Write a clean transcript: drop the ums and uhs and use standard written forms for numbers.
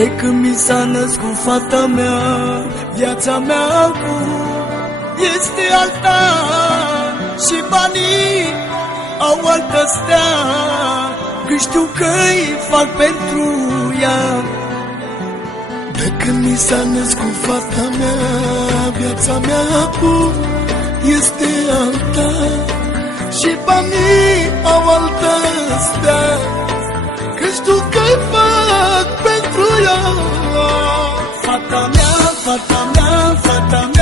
De când mi s-a născut fata mea, viața mea acum este alta. Și banii au altă stea, că știu că-i fac pentru ea. De când mi s-a născut fata mea, viața mea acum este alta. Și banii au altă stea, că știu că-i fac pentru ea. Fata mea, fata mea, fata mea,